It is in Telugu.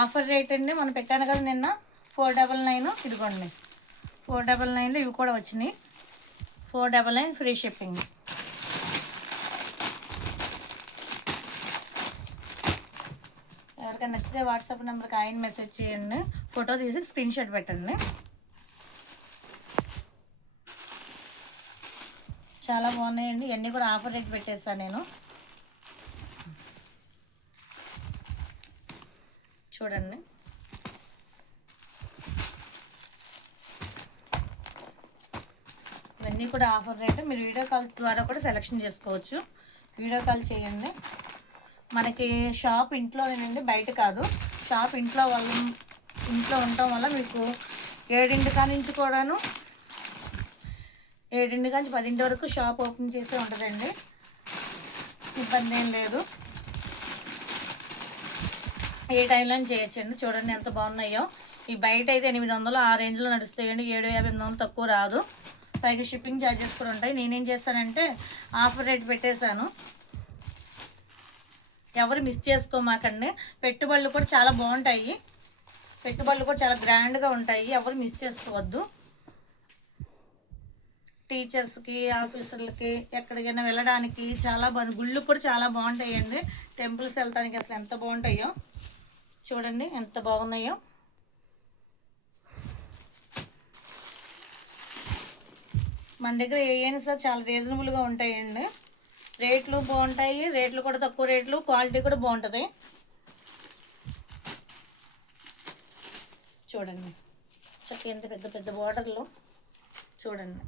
ఆఫర్ రేట్ అండి. మనం పెట్టాను కదా నిన్న 499. ఇదిగోండి 499లో ఇవి కూడా వచ్చినాయి. 499 ఫ్రీ షిప్పింగ్. ఎవరికైనా నచ్చితే వాట్సాప్ నెంబర్కి ఆయన మెసేజ్ చేయండి, ఫోటో తీసి స్క్రీన్ షాట్ పెట్టండి. చాలా బాగున్నాయండి. ఇవన్నీ కూడా ఆఫర్ రేట్ పెట్టేస్తాను నేను. చూడండి, ఇవన్నీ కూడా ఆఫర్ రేట్. మీరు వీడియో కాల్ ద్వారా కూడా సెలెక్షన్ చేసుకోవచ్చు. వీడియో కాల్ చేయండి. మనకి షాప్ ఇంట్లోనేనండి, బయట కాదు. షాప్ ఇంట్లో ఉండటం వల్ల మీకు 7 నుంచి కూడాను 7 నుంచి 10 వరకు షాప్ ఓపెన్ చేసే ఉంటుందండి. ఇబ్బంది ఏం లేదు, ఏ టైంలో చేయొచ్చండి. చూడండి ఎంత బాగున్నాయో. ఈ బయట అయితే 800 ఆ రేంజ్లో నడుస్తాయండి. 750 తక్కువ రాదు. పైగా షిప్పింగ్ ఛార్జెస్ కూడా ఉంటాయి. నేనేం చేస్తానంటే ఆఫర్ రేట్ పెట్టేశాను. ఎవరు మిస్ చేసుకోమాకండి. పెట్టుబడులు కూడా చాలా బాగుంటాయి. పెట్టుబడులు కూడా చాలా గ్రాండ్గా ఉంటాయి. ఎవరు మిస్ చేసుకోవద్దు. టీచర్స్కి, ఆఫీసర్లకి, ఎక్కడికైనా వెళ్ళడానికి చాలా గుళ్ళు కూడా చాలా బాగుంటాయండి. టెంపుల్స్ వెళ్ళడానికి అసలు ఎంత బాగుంటాయో చూడండి, ఎంత బాగున్నాయో. మన దగ్గర ఏమైనా సార్ చాలా రీజనబుల్గా ఉంటాయండి. రేట్లు బాగుంటాయి. రేట్లు కూడా తక్కువ రేట్లు, క్వాలిటీ కూడా బాగుంటుంది. చూడండి చక్క ఎంత పెద్ద పెద్ద బార్డర్లు చూడండి.